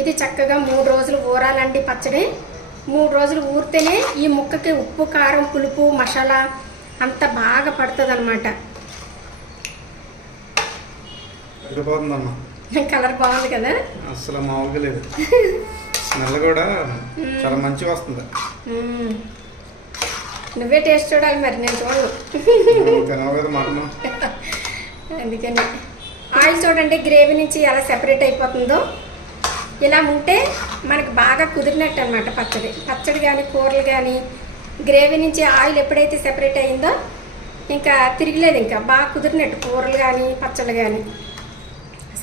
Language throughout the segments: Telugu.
ఇది చక్కగా మూడు రోజులు ఊరాలండి పచ్చడి. మూడు రోజులు ఊరితేనే ఈ ముక్కకి ఉప్పు కారం పులుపు మసాలా అంత బాగా పడుతుంది అనమాట కలర్ బాగుంది కదా? అసలు మామూలుగా లేదు. స్మెల్ కూడా చాలా మంచిగా వస్తుంది. నువ్వే టేస్ట్ చూడాలి మరి నేను చూడను. మటన్ అందుకని. ఆయిల్ చూడండి గ్రేవీ నుంచి ఎలా సెపరేట్ అయిపోతుందో. ఇలా ఉంటే మనకు బాగా కుదిరినట్టు అనమాట పచ్చడి. పచ్చడి కానీ కూరలు కానీ గ్రేవీ నుంచి ఆయిల్ ఎప్పుడైతే సెపరేట్ అయిందో ఇంకా తిరిగిలేదు ఇంకా. బాగా కుదిరినట్టు కూరలు కానీ పచ్చళ్ళు కానీ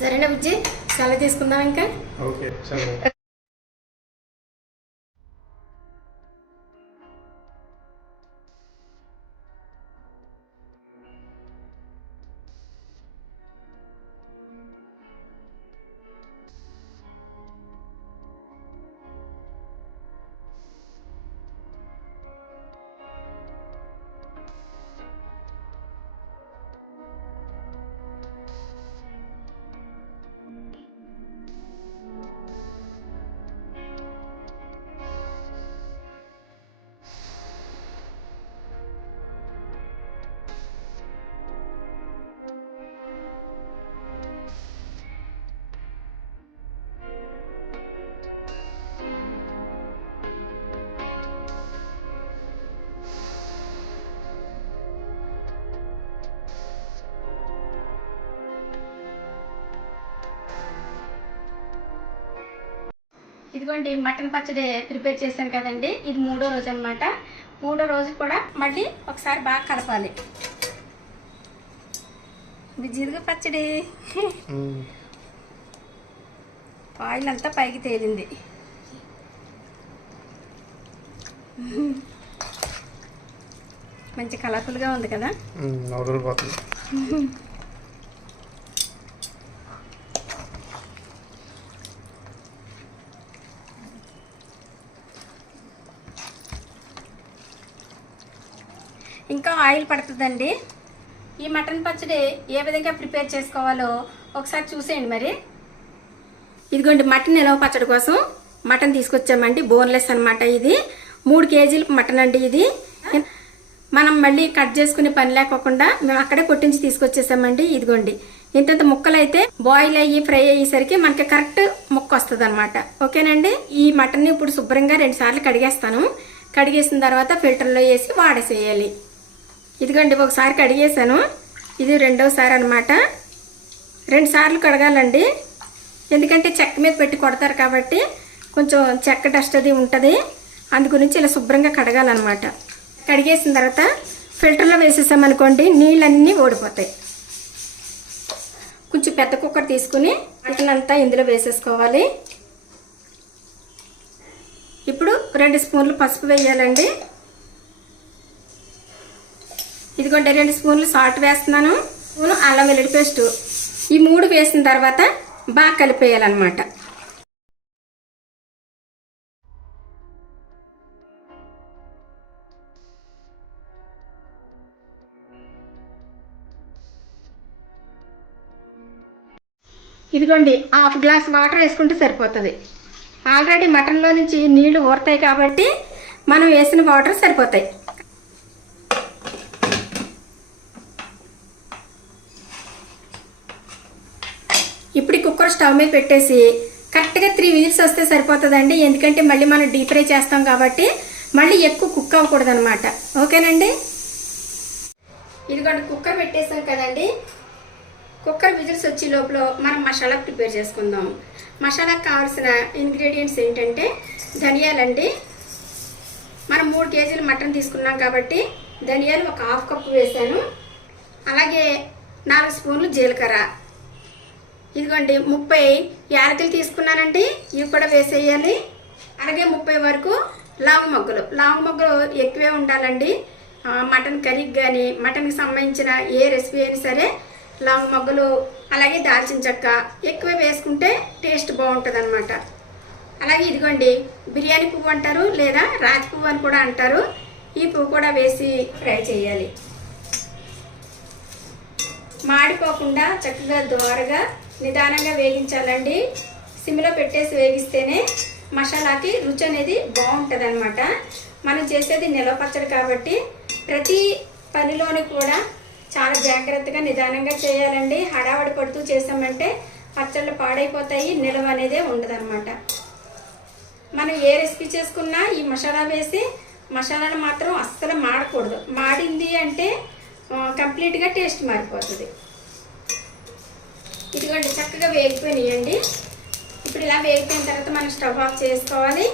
సరేనా బుజ్జి సెలవు తీసుకుందాం ఇంకా. ఇదిగోండి మటన్ పచ్చడి ప్రిపేర్ చేశాను కదండి. ఇది మూడో రోజు అనమాట మూడో రోజు కూడా మళ్ళీ ఒకసారి బాగా కలపాలి. జిరుగు పచ్చడి. ఆయిల్ అంతా పైకి తేలింది. మంచి కలర్ఫుల్గా ఉంది కదా నవ్వులిపోతుంది ఇంకా ఆయిల్ పడుతుందండి. ఈ మటన్ పచ్చడి ఏ విధంగా ప్రిపేర్ చేసుకోవాలో ఒకసారి చూసేయండి మరి. ఇదిగోండి మటన్ నిలవ పచ్చడి కోసం మటన్ తీసుకొచ్చామండి. బోన్లెస్ అన్నమాట ఇది. మూడు కేజీల మటన్ అండి ఇది. మనం మళ్ళీ కట్ చేసుకునే పని లేకోకుండా మేము అక్కడే కొట్టించి తీసుకొచ్చేసామండి. ఇదిగోండి. ఇంతంత ముక్కలు అయితే బాయిల్ అయ్యి ఫ్రై అయ్యేసరికి మనకి కరెక్ట్ ముక్క వస్తుంది అనమాట ఓకేనండి? ఈ మటన్ ఇప్పుడు శుభ్రంగా రెండు సార్లు కడిగేస్తాను. కడిగేసిన తర్వాత ఫిల్టర్లో వేసి వాడేసేయాలి. ఇదిగోండి ఒకసారి కడిగేసాను ఇది రెండవసారి అనమాట రెండు సార్లు కడగాలండి. ఎందుకంటే చెక్క మీద పెట్టి కొడతారు కాబట్టి కొంచెం చెక్క డస్ట్ అది ఉంటుంది. అందు గురించి ఇలా శుభ్రంగా కడగాలన్నమాట. కడిగేసిన తర్వాత ఫిల్టర్లో వేసేసామనుకోండి నీళ్ళన్నీ ఓడిపోతాయి కొంచెం పెద్ద కుక్కర్ తీసుకుని అంటనంతా ఇందులో వేసేసుకోవాలి. ఇప్పుడు రెండు స్పూన్లు పసుపు వేయాలండి. ఇదిగోండి రెండు స్పూన్లు సాల్ట్ వేస్తున్నాను. స్పూను అల్లం వెల్లుల్లి పేస్ట్. ఈ మూడు వేసిన తర్వాత బాగా కలిపేయాలన్నమాట. ఇదిగోండి హాఫ్ గ్లాస్ వాటర్ వేసుకుంటే సరిపోతుంది. ఆల్రెడీ మటన్లో నుంచి నీళ్ళు ఊరుతాయి కాబట్టి మనం వేసిన వాటర్ సరిపోతాయి ఇప్పుడు ఈ కుక్కర్ స్టవ్ మీద పెట్టేసి కరెక్ట్గా త్రీ విజిల్స్ వస్తే సరిపోతుందండి. ఎందుకంటే మళ్ళీ మనం డీప్ ఫ్రై చేస్తాం కాబట్టి మళ్ళీ ఎక్కువ కుక్ అవ్వకూడదు అనమాట ఓకేనండి? ఇదిగోండి కుక్కర్ పెట్టేసాం కదండి. కుక్కర్ విజిల్స్ వచ్చే లోపల మనం మసాలా ప్రిపేర్ చేసుకుందాం. మసాలాకు కావాల్సిన ఇంగ్రీడియంట్స్ ఏంటంటే ధనియాలండి. మనం మూడు కేజీలు మటన్ తీసుకున్నాం కాబట్టి ధనియాలు ఒక హాఫ్ కప్పు వేసాను. అలాగే నాలుగు స్పూన్లు జీలకర్ర. ఇదిగోండి ముప్పై యాలకులు తీసుకున్నానండి. ఇవి కూడా వేసేయాలి. అలాగే ముప్పై వరకు లావు మొగ్గలు. లావు మొగ్గలు ఎక్కువే ఉండాలండి. మటన్ కర్రీకి కానీ మటన్కి సంబంధించిన ఏ రెసిపీ అయినా సరే లావు మొగ్గలు అలాగే దాల్చిన చెక్క ఎక్కువ వేసుకుంటే టేస్ట్ బాగుంటుంది అనమాట అలాగే ఇదిగోండి బిర్యానీ పువ్వు అంటారు లేదా రాతి పువ్వు అని కూడా అంటారు. ఈ పువ్వు కూడా వేసి ఫ్రై చేయాలి. మాడిపోకుండా చక్కగా దోరగా నిదానంగా వేగించాలండి. సిమ్లో పెట్టేసి వేగిస్తేనే మసాలాకి రుచి అనేది బాగుంటుంది అనమాట మనం చేసేది నిలవ పచ్చడి కాబట్టి ప్రతి పనిలోని కూడా చాలా జాగ్రత్తగా నిదానంగా చేయాలండి. హడావడి పడుతూ చేసామంటే పచ్చళ్ళు పాడైపోతాయి నిలవ అనేదే ఉండదు మనం ఏ రెసిపీ చేసుకున్నా ఈ మసాలా వేసి మసాలాను మాత్రం అస్సలు మాడకూడదు. మాడింది అంటే కంప్లీట్గా టేస్ట్ మారిపోతుంది. ఇదిగోండి చక్కగా వేగిపోయినాయండి. ఇప్పుడు ఇలా వేగిపోయిన తర్వాత మనం స్టవ్ ఆఫ్ చేసుకోవాలి.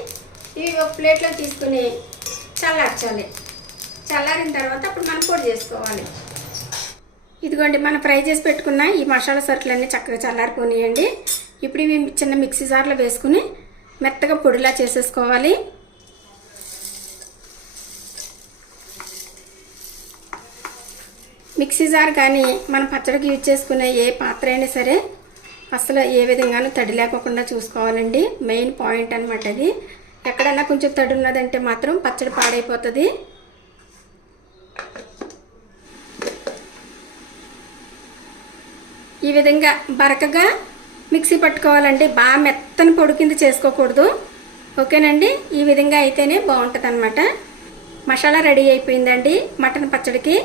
ఇవి ఒక ప్లేట్లో తీసుకుని చల్లార్చాలి. చల్లారిన తర్వాత అప్పుడు మనం పొడి చేసుకోవాలి. ఇదిగోండి మనం ఫ్రై చేసి పెట్టుకున్న ఈ మసాలా సరుకులన్నీ చక్కగా చల్లారిపోనియండి ఇప్పుడు ఇవి చిన్న మిక్సీ జార్లో వేసుకుని మెత్తగా పొడిలా చేసేసుకోవాలి. మిక్సీ జార్ కానీ మనం పచ్చడికి యూజ్ చేసుకునే ఏ పాత్ర అయినా సరే అసలు ఏ విధంగానూ తడి లేకోకుండా చూసుకోవాలండి. మెయిన్ పాయింట్ అనమాట అది. ఎక్కడన్నా కొంచెం తడి ఉన్నదంటే మాత్రం పచ్చడి పాడైపోతుంది. ఈ విధంగా బరకగా మిక్సీ పట్టుకోవాలండి. బాగా మెత్తని పొడి కింద చేసుకోకూడదు. ఓకేనండి? ఈ విధంగా అయితేనే బాగుంటుంది అనమాట మసాలా రెడీ అయిపోయిందండి. మటన్ పచ్చడికి.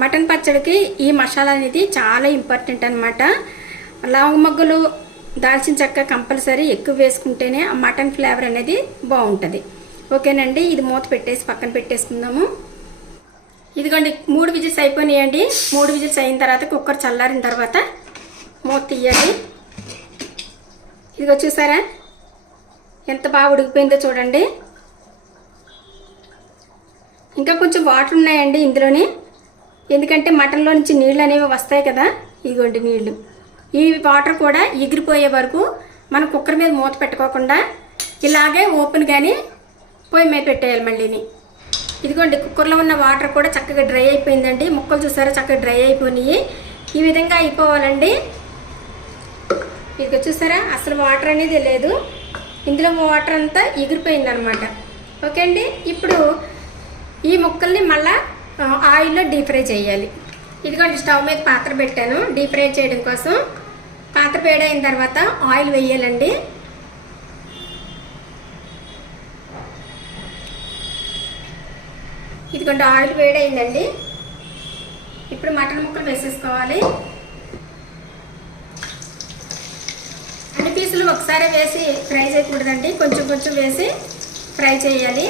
మటన్ పచ్చడికి ఈ మసాలా అనేది చాలా ఇంపార్టెంట్ అనమాట లవంగ మొగ్గలు దాల్చిన చెక్క కంపల్సరీ ఎక్కువ వేసుకుంటేనే ఆ మటన్ ఫ్లేవర్ అనేది బాగుంటుంది. ఓకేనండి ఇది మూత పెట్టేసి పక్కన పెట్టేసుకుందాము. ఇదిగోండి మూడు విజిల్స్ అయిపోయినాయండి. మూడు విజిల్స్ అయిన తర్వాత కుక్కర్ చల్లారిన తర్వాత మూత తీయాలి. ఇదిగో చూసారా? ఎంత బాగా ఉడికిపోయిందో చూడండి. ఇంకా కొంచెం వాటర్ ఉన్నాయండి ఇందులోని. ఎందుకంటే మటన్లో నుంచి నీళ్ళు అనేవి వస్తాయి కదా ఇదిగోండి నీళ్ళు. ఈ వాటర్ కూడా ఎగిరిపోయే వరకు మనం కుక్కర్ మీద మూత పెట్టుకోకుండా ఇలాగే ఓపెన్ కానీ పొయ్యి మీద పెట్టేయాలి మళ్ళీని. ఇదిగోండి కుక్కర్లో ఉన్న వాటర్ కూడా చక్కగా డ్రై అయిపోయిందండి. ముక్కలు చూసారా చక్కగా డ్రై అయిపోయినాయి. ఈ విధంగా అయిపోవాలండి. ఇదిగో చూసారా అసలు వాటర్ అనేది లేదు. ఇందులో వాటర్ అంతా ఎగిరిపోయిందనమాట. ఓకే అండి ఇప్పుడు ఈ ముక్కల్ని మళ్ళీ ఆయిల్లో డీప్ ఫ్రై చేయాలి. ఇదిగోండి స్టవ్ మీద పాత్ర పెట్టాను. డీప్ ఫ్రై చేయడం కోసం పాత్ర వేడైన తర్వాత ఆయిల్ వేయాలండి. ఇదిగోండి ఆయిల్ వేడైందండి. ఇప్పుడు మటన్ ముక్కలు వేసేసుకోవాలి. అన్ని పీసులు ఒకసారి వేసి ఫ్రై చేయకూడదండి. కొంచెం కొంచెం వేసి ఫ్రై చేయాలి.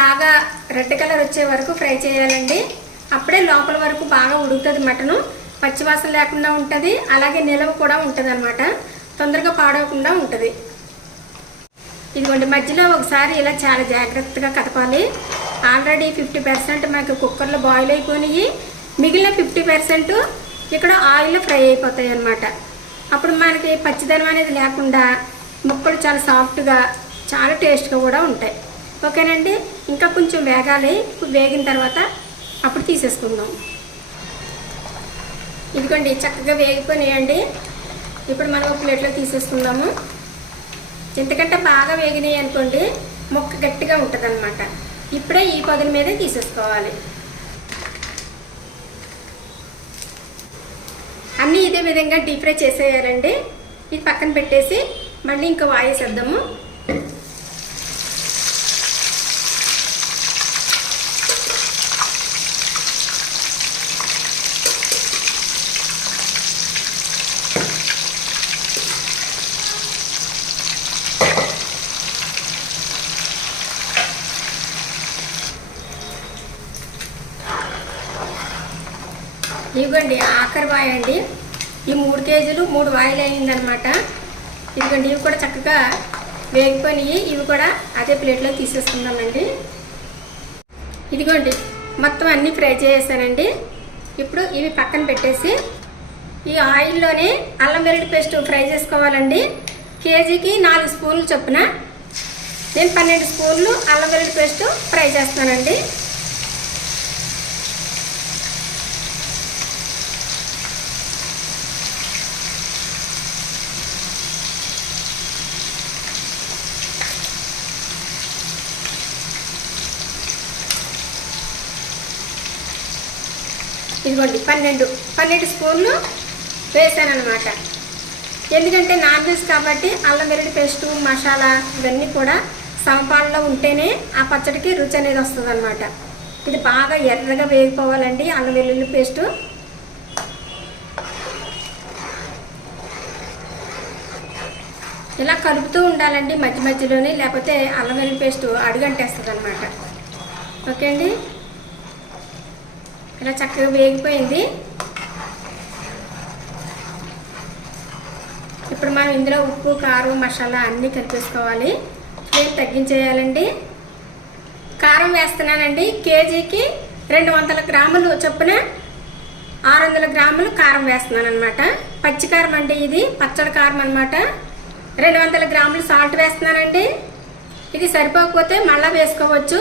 బాగా రెడ్ కలర్ వచ్చే వరకు ఫ్రై చేయాలండి. అప్పుడే లోపల వరకు బాగా ఉడుకుతుంది మటను. పచ్చివాసన లేకుండా ఉంటుంది. అలాగే నిలవ కూడా ఉంటుంది అనమాట తొందరగా పాడవకుండా ఉంటుంది. ఇదిగోండి మధ్యలో ఒకసారి ఇలా చాలా జాగ్రత్తగా కదపాలి. ఆల్రెడీ ఫిఫ్టీ పర్సెంట్ మాకు కుక్కర్లో బాయిల్ అయిపోయినాయి. మిగిలిన ఫిఫ్టీ పర్సెంట్ ఇక్కడ ఆయిల్లో ఫ్రై అయిపోతాయి అన్నమాట అప్పుడు మనకి పచ్చిదనం అనేది లేకుండా ముక్కలు చాలా సాఫ్ట్గా చాలా టేస్ట్గా కూడా ఉంటాయి. ఓకేనండి? ఇంకా కొంచెం వేగాలి. వేగిన తర్వాత అప్పుడు తీసేసుకుందాం. ఇదిగోండి చక్కగా వేగిపోయినాయండి. ఇప్పుడు మనం ఒక ప్లేట్లో తీసేసుకుందాము. ఎందుకంటే బాగా వేగినాయి అనుకోండి మొక్క గట్టిగా ఉంటుంది అనమాట ఇప్పుడే ఈ పొదల మీదే తీసేసుకోవాలి. అన్నీ ఇదే విధంగా డీప్ ఫ్రై చేసేయాలండి. ఇది పక్కన పెట్టేసి మళ్ళీ ఇంకా వాయేసేద్దాము ఇదిగోండి ఆఖరి వాయి అండి ఈ మూడు కేజీలు మూడు వాయిల్ అయిందనమాట ఇదిగోండి ఇవి కూడా చక్కగా వేగిపోయినాయి ఇవి కూడా అదే ప్లేట్లో తీసేసుకుందామండి. ఇదిగోండి మొత్తం అన్నీ ఫ్రై చేసేసానండి. ఇప్పుడు ఇవి పక్కన పెట్టేసి ఈ ఆయిల్లోనే అల్లం వెల్లుల్లి పేస్ట్ ఫ్రై చేసుకోవాలండి. కేజీకి నాలుగు స్పూన్లు చొప్పున. నేను పన్నెండు స్పూన్లు అల్లం వెల్లుల్లి పేస్ట్ ఫ్రై చేస్తానండి ఇదిగోండి పన్నెండు. పన్నెండు స్పూన్లు వేసాను అనమాట ఎందుకంటే నాన్ వెజ్ కాబట్టి అల్లం వెల్లుల్లి పేస్టు మసాలా ఇవన్నీ కూడా సమపాలలో ఉంటేనే ఆ పచ్చడికి రుచి అనేది వస్తుంది అనమాట ఇది బాగా ఎర్రగా వేగిపోవాలండి అల్లం వెల్లుల్లి పేస్టు. ఇలా కలుపుతూ ఉండాలండి మధ్య మధ్యలోనే లేకపోతే అల్లం వెల్లుల్లి పేస్ట్ అడుగంటేస్తుంది అనమాట ఓకే అండి? ఇలా చక్కగా వేగిపోయింది. ఇప్పుడు మనం ఇందులో ఉప్పు కారం మసాలా అన్నీ కలిపేసుకోవాలి. ఫ్లేమ్ తగ్గించేయాలండి. కారం వేస్తున్నానండి. కేజీకి రెండు వందల గ్రాములు చొప్పున ఆరు వందల గ్రాములు కారం వేస్తున్నాను అనమాట పచ్చికారం అండి ఇది పచ్చడి కారం అనమాట రెండు వందల గ్రాములు సాల్ట్ వేస్తున్నానండి. ఇది సరిపోకపోతే మళ్ళీ వేసుకోవచ్చు.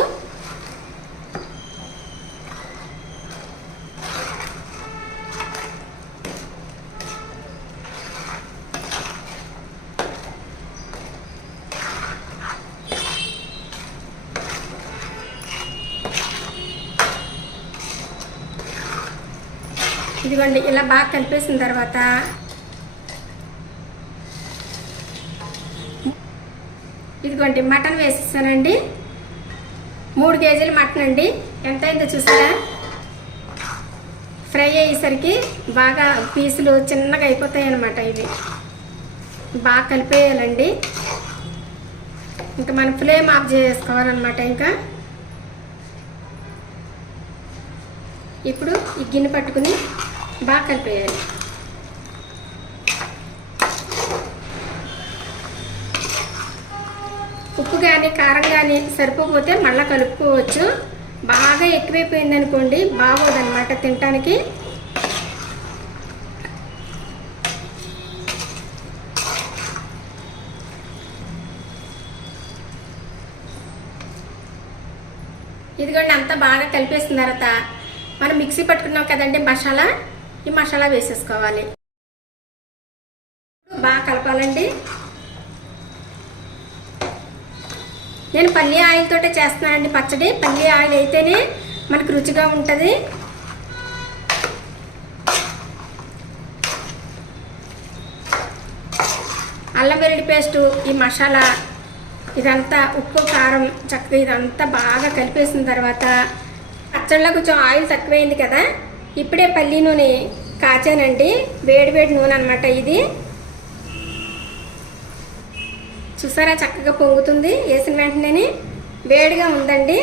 ఇదిగోండి ఇలా బాగా కలిపేసిన తర్వాత ఇదిగోండి మటన్ వేసేసానండి. మూడు కేజీలు మటన్ అండి. ఎంత అయిందో చూసారా? ఫ్రై అయ్యేసరికి బాగా పీసులు చిన్నగా అయిపోతాయి అన్నమాట ఇవి. బాగా కలిపేయాలండి. ఇంకా మనం ఫ్లేమ్ ఆఫ్ చేసుకోవాలన్నమాట ఇంకా. ఇప్పుడు ఈ గిన్నె పట్టుకుని బాగా కలిపేయాలి. ఉప్పు కానీ కారం కానీ సరిపోకపోతే మళ్ళీ కలుపుకోవచ్చు. బాగా ఎక్కువైపోయింది అనుకోండి బాగోదన్నమాట తినటానికి. ఇదిగోండి అంతా బాగా కలిపేసిన తర్వాత మనం మిక్సీ పట్టుకున్నాం కదండి మసాలా. ఈ మసాలా వేసేసుకోవాలి. బాగా కలపాలండి. నేను పల్లి ఆయిల్ తోటే చేస్తున్నానండి పచ్చడి. పల్లి ఆయిల్ అయితేనే మనకు రుచిగా ఉంటుంది. అల్లం వెల్లుల్లి పేస్టు ఈ మసాలా ఇదంతా ఉప్పు కారం చక్కగా ఇదంతా బాగా కలిపేసిన తర్వాత పచ్చళ్ళ కొంచెం ఆయిల్ తక్కువైంది కదా ఇప్పుడే పల్లి నూనె కాచానండి. వేడి వేడి నూనె అనమాట ఇది. చూసారా చక్కగా పొంగుతుంది. వేసిన వెంటనే వేడిగా ఉందండి.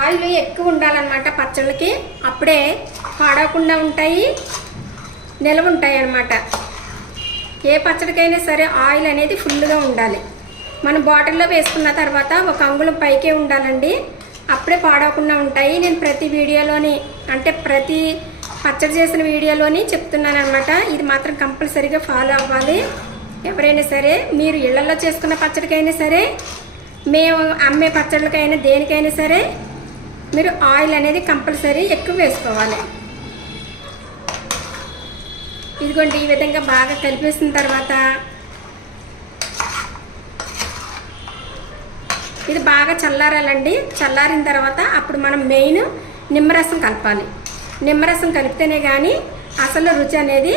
ఆయిల్ ఎక్కువ ఉండాలన్నమాట పచ్చళ్ళకి. అప్పుడే పాడకుండా ఉంటాయి నిలవ ఉంటాయి అన్నమాట. ఏ పచ్చడికైనా సరే ఆయిల్ అనేది ఫుల్గా ఉండాలి. మనం బాటిల్లో వేసుకున్న తర్వాత ఒక అంగుళం పైకే ఉండాలండి. అప్పుడే పాడవకుండా ఉంటాయి. నేను ప్రతి వీడియోలోని అంటే ప్రతి పచ్చడి చేసిన వీడియోలోని చెప్తున్నాను అనమాట ఇది మాత్రం కంపల్సరీగా ఫాలో అవ్వాలి. ఎవరైనా సరే మీరు ఇళ్ళలో చేసుకున్న పచ్చడికైనా సరే మేము అమ్మే పచ్చళ్ళకైనా దేనికైనా సరే మీరు ఆయిల్ అనేది కంపల్సరీ ఎక్కువ వేసుకోవాలి. ఇదిగోండి ఈ విధంగా బాగా కలిపేసిన తర్వాత ఇది బాగా చల్లారాలండి. చల్లారిన తర్వాత అప్పుడు మనం మెయిన్ నిమ్మరసం కలపాలి. నిమ్మరసం కలిపితేనే కానీ అసలు రుచి అనేది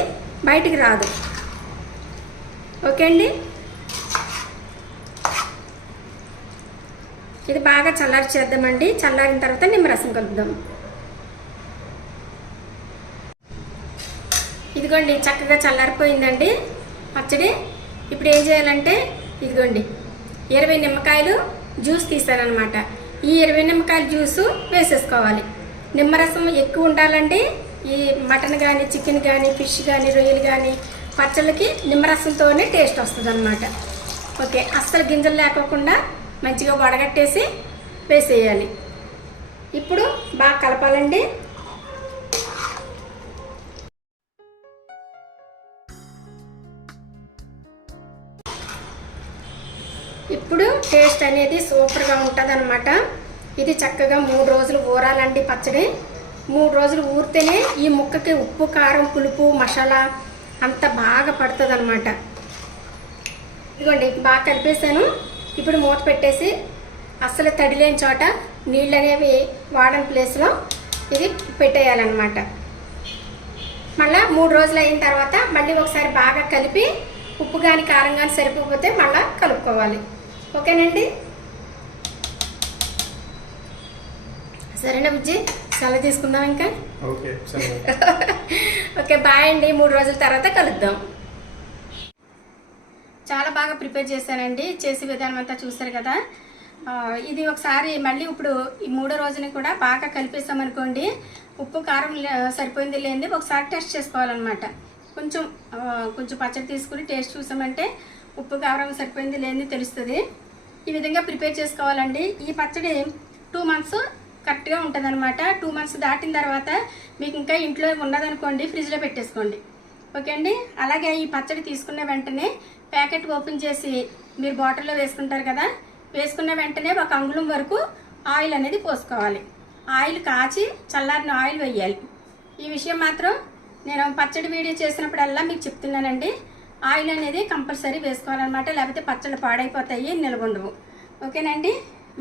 బయటికి రాదు. ఓకే అండి ఇది బాగా చల్లారి చేద్దామండి. చల్లారిన తర్వాత నిమ్మరసం కలుపుదాం. ఇదిగోండి చక్కగా చల్లారిపోయిందండి. పచ్చడి. ఇప్పుడు ఏం చేయాలంటే ఇదిగోండి ఇరవై నిమ్మకాయలు జ్యూస్ తీసానమాట ఈ ఇరవై నిమ్మకాయల జ్యూసు వేసేసుకోవాలి. నిమ్మరసం ఎక్కువ ఉండాలండి. ఈ మటన్ కానీ చికెన్ కానీ ఫిష్ కానీ రొయ్యలు కానీ పచ్చళ్ళకి నిమ్మరసంతోనే టేస్ట్ వస్తుంది అనమాట ఓకే అస్సలు గింజలు లేకోకుండా మంచిగా వడగట్టేసి వేసేయాలి. ఇప్పుడు బాగా కలపాలండి. ఇప్పుడు టేస్ట్ అనేది సూపర్గా ఉంటుంది ఇది చక్కగా మూడు రోజులు ఊరాలండి పచ్చడి. మూడు రోజులు ఊరితేనే ఈ ముక్కకి ఉప్పు కారం పులుపు మసాలా అంత బాగా పడుతుంది అనమాట ఇదిగోండి బాగా కలిపేసాను ఇప్పుడు మూత పెట్టేసి అస్సలు తడి లేని చోట నీళ్ళు అనేవి వాడని ప్లేస్లో ఇది పెట్టేయాలన్నమాట. మళ్ళీ మూడు రోజులు అయిన తర్వాత మళ్ళీ ఒకసారి బాగా కలిపి ఉప్పు కానీ కారం కానీ సరిపోతే మళ్ళీ కలుపుకోవాలి. ఓకేనండి? సరేనా బుజ్జి సెలవు తీసుకుందాం ఇంకా? ఓకే బాయ్ అండి. మూడు రోజుల తర్వాత కలుద్దాం. చాలా బాగా ప్రిపేర్ చేశానండి చేసే విధానం అంతా చూసారు కదా. ఇది ఒకసారి మళ్ళీ ఇప్పుడు ఈ మూడో రోజుని కూడా బాగా కలిపేసామనుకోండి ఉప్పు కారం సరిపోయింది లేనిది ఒకసారి టెస్ట్ చేసుకోవాలన్నమాట. కొంచెం కొంచెం పచ్చడి తీసుకుని టేస్ట్ చూసామంటే ఉప్పు కారం సరిపోయింది లేనిది తెలుస్తుంది. ఈ విధంగా ప్రిపేర్ చేసుకోవాలండి. ఈ పచ్చడి టూ మంత్స్ కరెక్ట్గా ఉంటుంది అనమాట టూ మంత్స్ దాటిన తర్వాత మీకు ఇంకా ఇంట్లో ఉన్నదనుకోండి ఫ్రిడ్జ్లో పెట్టేసుకోండి. ఓకే అండి అలాగే ఈ పచ్చడి తీసుకున్న వెంటనే ప్యాకెట్ ఓపెన్ చేసి మీరు బాటిల్లో వేసుకుంటారు కదా వేసుకున్న వెంటనే ఒక అంగుళం వరకు ఆయిల్ అనేది పోసుకోవాలి. ఆయిల్ కాచి చల్లారిన ఆయిల్ వేయాలి. ఈ విషయం మాత్రం నేను పచ్చడి వీడియో చేసినప్పుడల్లా మీకు చెప్తున్నానండి. ఆయిల్ అనేది కంపల్సరీ వేసుకోవాలన్నమాట. లేకపోతే పచ్చళ్ళు పాడైపోతాయి నిలబొండవు. ఓకేనండి?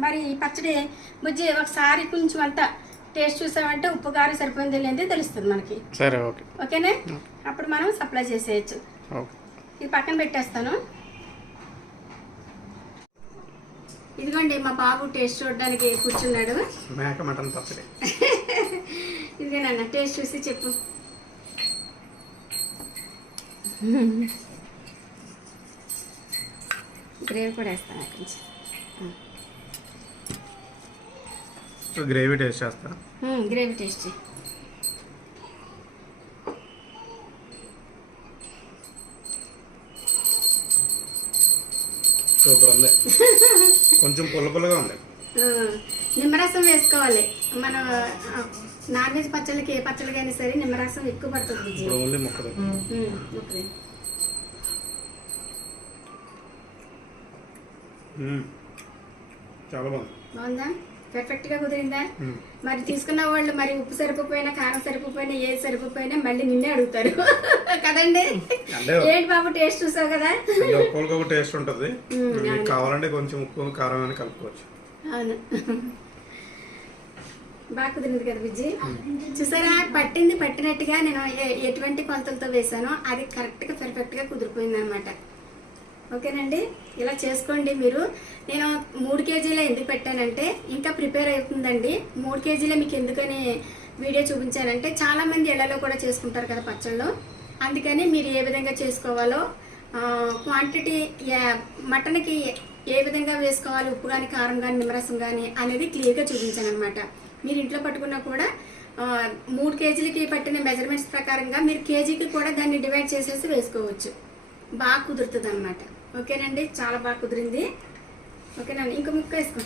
మరి ఈ పచ్చడి బుజ్జి ఒకసారి కొంచెం అంతా టేస్ట్ చూసామంటే ఉప్పు కారం సరిపోయింది లేనిది తెలుస్తుంది మనకి. సరే ఓకే. ఓకేనా? అప్పుడు మనం సప్లై చేసేయచ్చు. ఇది పక్కన పెట్టేస్తాను. ఇదిగోండి మా బాబు టేస్ట్ చూడడానికి కూర్చున్నాడు. మేక మటన్ పచ్చడి. ఇదిగోనన్న టేస్ట్ చూసి చెప్పు. గ్రేవీ కూడా వేస్తాను కొంచెం గ్రేవీ టేస్ట్ చేస్తా? Gravy taste. సూపర్ ఉంది. కొంచెం పుల్ల పుల్లగా ఉంది. నిమ్మరసం వేసుకోవాలి. మన నాన్ వెజ్ పచ్చళ్ళకి ఏ పచ్చళ్ళకి అయినా సరే నిమ్మరసం ఎక్కువ పడుతుంది విజయ్. ఓన్లీ ముక్కలు. చాలా బాగుంది. బాగుందా? పర్ఫెక్ట్గా కుదిరిందా. మరి తీసుకున్న వాళ్ళు మరి ఉప్పు సరిపోయినా కారం సరిపోయినా ఏది సరిపోయినా మళ్ళీ నిన్నే అడుగుతారు. కదండి? అంటే ఏంటి బాబు టేస్ట్ చూసావు కదా? ఒక్కొక్కరికి ఒక టేస్ట్ ఉంటుంది. కావాలంటే కొంచెం ఉప్పు కారం అని కలుపుకోవచ్చు. అవును. బాగా కుదిరింది కదా విజయ్? చూసారా? పట్టింది పట్టినట్టుగా నేను ఎటువంటి కొలతలతో వేసానో అది కరెక్ట్గా పర్ఫెక్ట్గా కుదిరిపోయింది అనమాట ఓకేనండి? ఇలా చేసుకోండి మీరు. నేను మూడు కేజీలే ఎందుకు పెట్టానంటే ఇంకా ప్రిపేర్ అవుతుందండి. మూడు కేజీలే మీకు ఎందుకని వీడియో చూపించానంటే చాలా మంది ఇళ్ళలో కూడా చేసుకుంటారు కదా పచ్చళ్ళు. అందుకని మీరు ఏ విధంగా చేసుకోవాలో క్వాంటిటీ మటన్కి ఏ విధంగా వేసుకోవాలి ఉప్పు కానీ కారం కానీ నిమ్మరసం కానీ అనేది క్లియర్గా చూపించాను అనమాట మీరు ఇంట్లో పట్టుకున్నా కూడా మూడు కేజీలకి పట్టిన మెజర్మెంట్స్ ప్రకారంగా మీరు కేజీకి కూడా దాన్ని డివైడ్ చేసేసి వేసుకోవచ్చు. బాగా కుదురుతుంది అనమాట ఓకేనండి? చాలా బాగా కుదిరింది. ఓకేనండి ఇంకో ముక్క వేసుకో.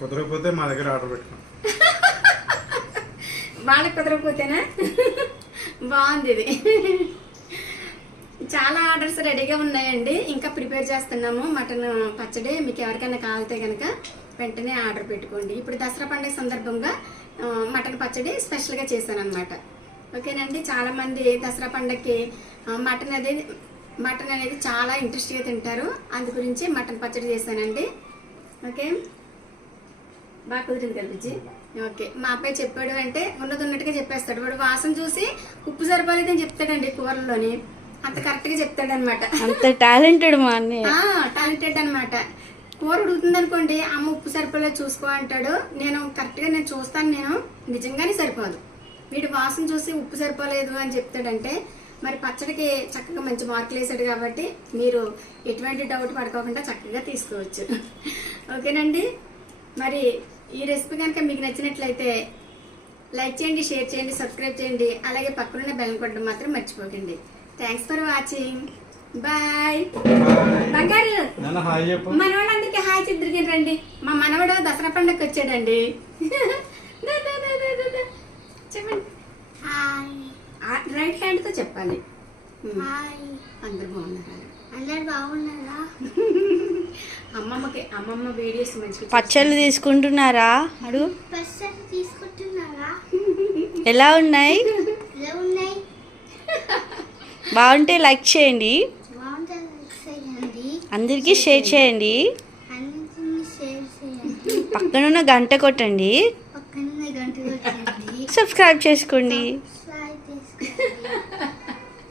కుదరకపోతే మా దగ్గర ఆర్డర్ పెట్టుకోండి వాళ్ళకి కుదరకపోతేనా? బాగుంది ఇది. చాలా ఆర్డర్స్ రెడీగా ఉన్నాయండి. ఇంకా ప్రిపేర్ చేస్తున్నాము. మటన్ పచ్చడి మీకు ఎవరికైనా కావాలితే కనుక వెంటనే ఆర్డర్ పెట్టుకోండి. ఇప్పుడు దసరా పండుగ సందర్భంగా మటన్ పచ్చడి స్పెషల్గా చేశాను అనమాట ఓకేనండి? చాలామంది దసరా పండగకి మటన్ అనేది మటన్ అనేది చాలా ఇంట్రెస్ట్గా తింటారు. అందు గురించి మటన్ పచ్చడి చేశానండి. ఓకే? బాగా కుదిరింది కదా ఓకే. మా అబ్బాయి చెప్పాడు అంటే ఉన్నది ఉన్నట్టుగా చెప్పేస్తాడు. వాడు వాసన చూసి ఉప్పు సరిపోలేదని చెప్తాడండి కూరల్లోని. అంత కరెక్ట్గా చెప్తాడనమాట అంత టాలెంటెడ్ మా అన్నయ్య. టాలెంటెడ్ అనమాట కూర ఉడుకుతుంది అనుకోండి అమ్మ ఉప్పు సరిపోలేదు చూసుకో అంటాడు. నేను కరెక్ట్గా నేను చూస్తాను నేను నిజంగానే సరిపోదు. వీడు వాసన చూసి ఉప్పు సరిపోలేదు అని చెప్తాడంటే మరి పచ్చడికి చక్కగా మంచి మార్కులు వేసాడు కాబట్టి మీరు ఎటువంటి డౌట్ పడుకోకుండా చక్కగా తీసుకోవచ్చు. ఓకేనండి? మరి ఈ రెసిపీ కనుక మీకు నచ్చినట్లయితే లైక్ చేయండి షేర్ చేయండి సబ్స్క్రైబ్ చేయండి. అలాగే పక్కనున్న బెల్ కొట్టడం మాత్రం మర్చిపోకండి. థ్యాంక్స్ ఫర్ వాచింగ్ బాయ్ బంగారు నాన్న హాయ్ చెప్పు. మనవాళ్ళందరికీ హాయ్ చిద్రికి రండి మా మనవడు దసరా పండుగకి వచ్చాడండి. చెప్పండి. ఆ, రైట్ హ్యాండ్తో చెప్పాలి. అందరు బాగున్నారు? అందరు బాగున్నారా? అమ్మమ్మకి అమ్మమ్మ వీడియోస్ మంచిగా పచ్చళ్ళు తీసుకుంటున్నారా? అడుగు పర్సెంట్ తీసుకుంటున్నారా? ఎలా ఉన్నాయి? బాగుంటే లైక్ చేయండి. అందరికీ షేర్ చేయండి. అన్నింటినీ షేర్ చేయండి పక్కనున్న గంట కొట్టండి. సబ్స్క్రైబ్ చేసుకోండి.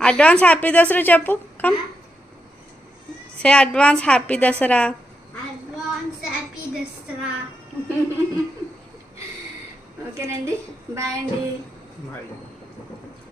అడ్వాన్స్ హ్యాపీ దసరా చెప్పు. Come say advance happy Dasara advance happy Dasara ఓకేనండి బాయ్ అండి బాయ్